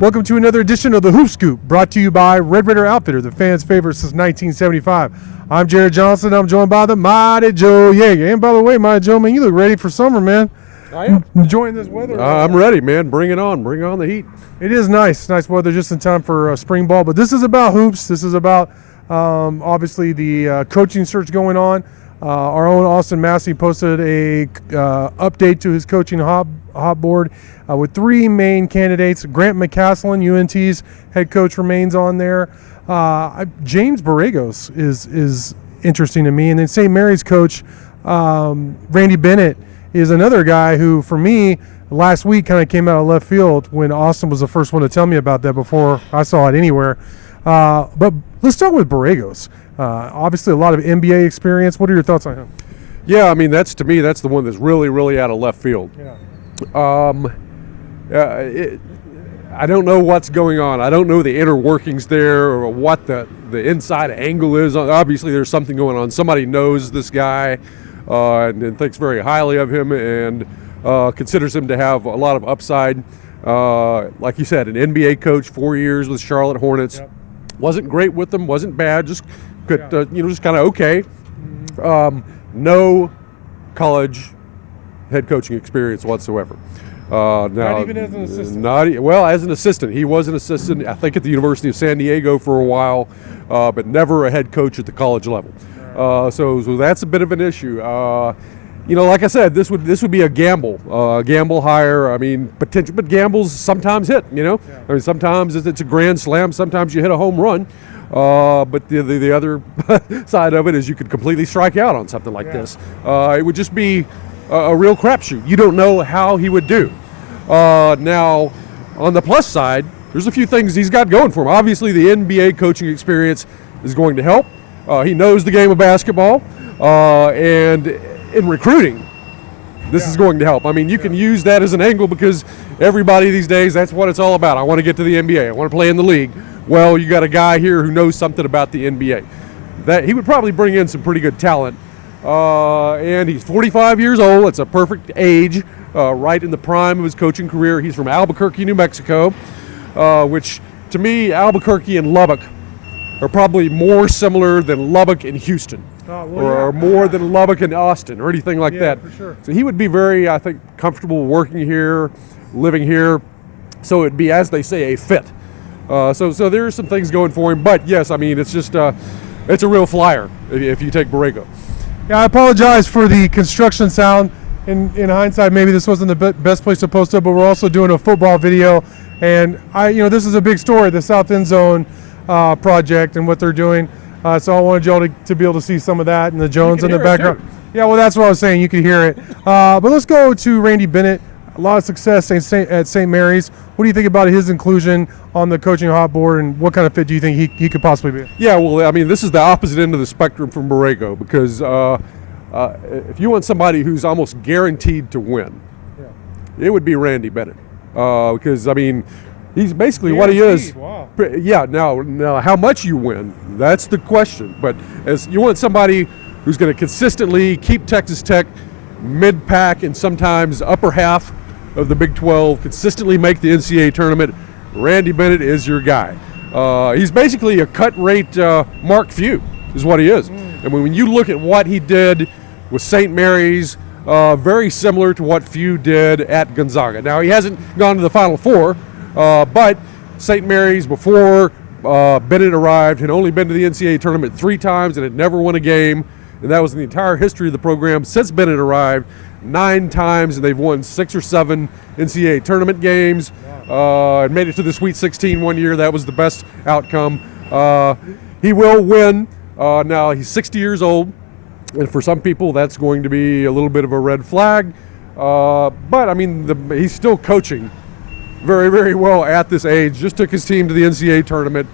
Welcome to another edition of the Hoop Scoop, brought to you by Red Raider Outfitter, the fans' favorite since 1975. I'm Jared Johnson. I'm joined by the Mighty Joe Yeager. And by the way, Mighty Joe, man, you look ready for summer, man. I am. Enjoying this weather. I'm ready, man. Bring it on. Bring on the heat. It is nice weather just in time for spring ball. But this is about hoops. This is about, obviously, the coaching search going on. Our own Austin Massey posted a update to his coaching hot board with three main candidates. Grant McCasland, UNT's head coach, remains on there. James Borregos is interesting to me. And then St. Mary's coach, Randy Bennett, is another guy who, for me, last week kind of came out of left field when Austin was the first one to tell me about that before I saw it anywhere. But let's start with Borregos. Obviously, a lot of NBA experience. What are your thoughts on him? Yeah, I mean, to me, that's the one that's really out of left field. Yeah. I don't know what's going on. I don't know the inner workings there or what the inside angle is. Obviously, there's something going on. Somebody knows this guy and thinks very highly of him and considers him to have a lot of upside. Like you said, an NBA coach, 4 years with Charlotte Hornets. Yep. Wasn't great with them. Wasn't bad. Just could, just kind of okay. Mm-hmm. No college head coaching experience whatsoever. Not even as an assistant. As an assistant. He was an assistant, I think, at the University of San Diego for a while, but never a head coach at the college level. So that's a bit of an issue. Like I said, this would be a gamble hire. I mean, potential, but gambles sometimes hit. I mean, sometimes it's a grand slam. Sometimes you hit a home run. But the other side of it is you could completely strike out on something like this. It would just be a real crapshoot. You don't know how he would do. Now, on the plus side, there's a few things he's got going for him. Obviously, the NBA coaching experience is going to help. He knows the game of basketball, and in recruiting, this is going to help. I mean, you can use that as an angle because everybody these days, that's what it's all about. I want to get to the NBA. I want to play in the league. Well, you got a guy here who knows something about the NBA. That he would probably bring in some pretty good talent. And he's 45 years old. It's a perfect age, right in the prime of his coaching career. He's from Albuquerque, New Mexico, which to me, Albuquerque and Lubbock are probably more similar than Lubbock and Houston, or more than Lubbock and Austin, or anything like that. For sure. So he would be very, I think, comfortable working here, living here. So it'd be, as they say, a fit. So there are some things going for him. But yes, I mean, it's just it's a real flyer if you take Borrego. Yeah, I apologize for the construction sound. In hindsight, maybe this wasn't the best place to post it, but we're also doing a football video, and this is a big story, the South End Zone project and what they're doing. So I wanted y'all to be able to see some of that and the Jones in the background. Yeah, well, that's what I was saying. You could hear it. But let's go to Randy Bennett. A lot of success at St. Mary's. What do you think about his inclusion on the coaching hot board, and what kind of fit do you think he could possibly be? Yeah, well, I mean, this is the opposite end of the spectrum from Borrego because if you want somebody who's almost guaranteed to win, it would be Randy Bennett. Because, I mean, he's basically what he is. Wow. Yeah, now how much you win, that's the question. But as you want somebody who's going to consistently keep Texas Tech mid-pack and sometimes upper half of the Big 12, consistently make the NCAA tournament, Randy Bennett is your guy. He's basically a cut-rate Mark Few is what he is. And when you look at what he did with St. Mary's, very similar to what Few did at Gonzaga. Now, he hasn't gone to the Final Four, but St. Mary's, before Bennett arrived, had only been to the NCAA tournament 3 times and had never won a game. And that was in the entire history of the program since Bennett arrived, 9 times, and they've won 6 or 7 NCAA tournament games. And made it to the Sweet 16 one year. That was the best outcome. He will win. Now, he's 60 years old, and for some people, that's going to be a little bit of a red flag. But, I mean, he's still coaching very well at this age. Just took his team to the NCAA tournament.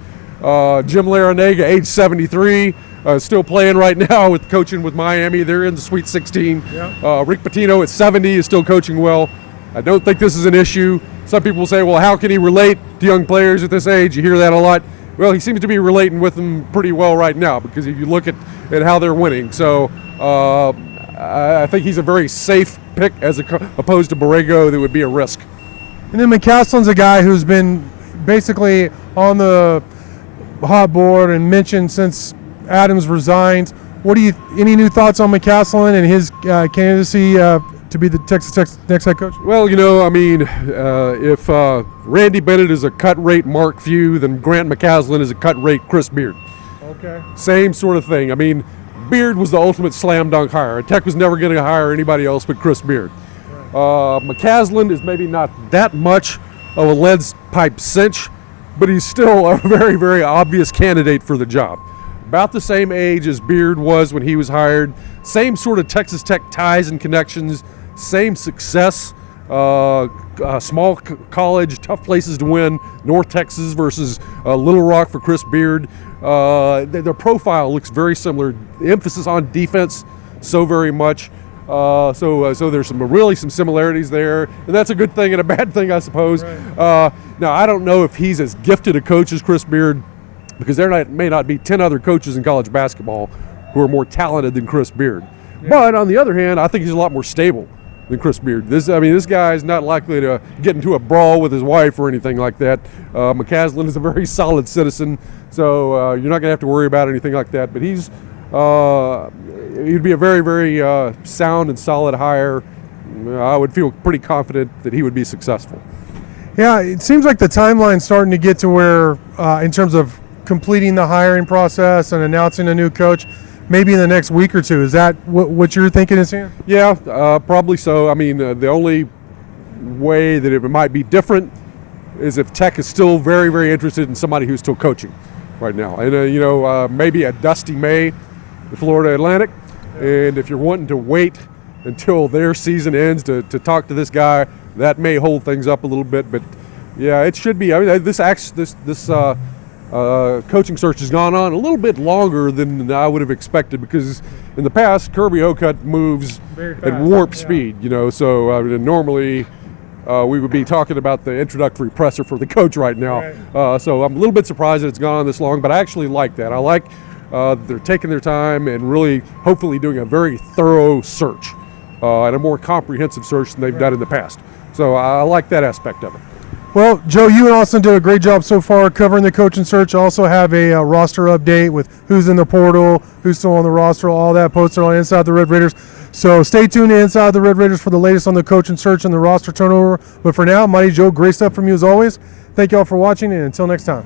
Jim Larrañaga, age 73, still playing right now coaching with Miami. They're in the Sweet 16. Yeah. Rick Pitino at 70 is still coaching well. I don't think this is an issue. Some people say, well, how can he relate to young players at this age? You hear that a lot. Well, he seems to be relating with them pretty well right now because if you look at how they're winning. So I think he's a very safe pick as opposed to Borrego that would be a risk. And then McCasland's a guy who's been basically on the hot board and mentioned since Adams resigned. Any new thoughts on McCasland and his candidacy to be the Texas Tech's next head coach? Well, I mean, if Randy Bennett is a cut rate Mark Few, then Grant McCasland is a cut rate Chris Beard. Okay. Same sort of thing. I mean, Beard was the ultimate slam dunk hire. Tech was never going to hire anybody else but Chris Beard. McCasland is maybe not that much of a lead pipe cinch, but he's still a very, very obvious candidate for the job. About the same age as Beard was when he was hired. Same sort of Texas Tech ties and connections. Same success. Small college, tough places to win. North Texas versus Little Rock for Chris Beard. Their profile looks very similar. The emphasis on defense so very much. So there's some similarities there, and that's a good thing and a bad thing, I suppose. Right. Now I don't know if he's as gifted a coach as Chris Beard, because may not be 10 other coaches in college basketball who are more talented than Chris Beard. Yeah. But on the other hand, I think he's a lot more stable than Chris Beard. This guy is not likely to get into a brawl with his wife or anything like that. McCasland is a very solid citizen, so you're not going to have to worry about anything like that. But he'd be a very, very sound and solid hire. I would feel pretty confident that he would be successful. Yeah, it seems like the timeline's starting to get to where, in terms of completing the hiring process and announcing a new coach, maybe in the next week or two. Is that what you're thinking, Sam? Yeah, probably so. I mean, the only way that it might be different is if Tech is still very, very interested in somebody who's still coaching right now. And, maybe a Dusty May, the Florida Atlantic. And if you're wanting to wait until their season ends to talk to this guy, that may hold things up a little bit. But, yeah, it should be. I mean, this coaching search has gone on a little bit longer than I would have expected, because in the past Kirby Hocutt moves at warp speed, so normally we would be talking about the introductory presser for the coach right now. Right. So I'm a little bit surprised that it's gone on this long, but I actually like that. I like they're taking their time and really hopefully doing a very thorough search and a more comprehensive search than they've done in the past. So I like that aspect of it. Well, Joe, you and Austin did a great job so far covering the coaching search. Also have a roster update with who's in the portal, who's still on the roster, all that posted on Inside the Red Raiders. So stay tuned to Inside the Red Raiders for the latest on the coaching search and the roster turnover. But for now, Mighty Joe, great stuff from you as always. Thank you all for watching, and until next time.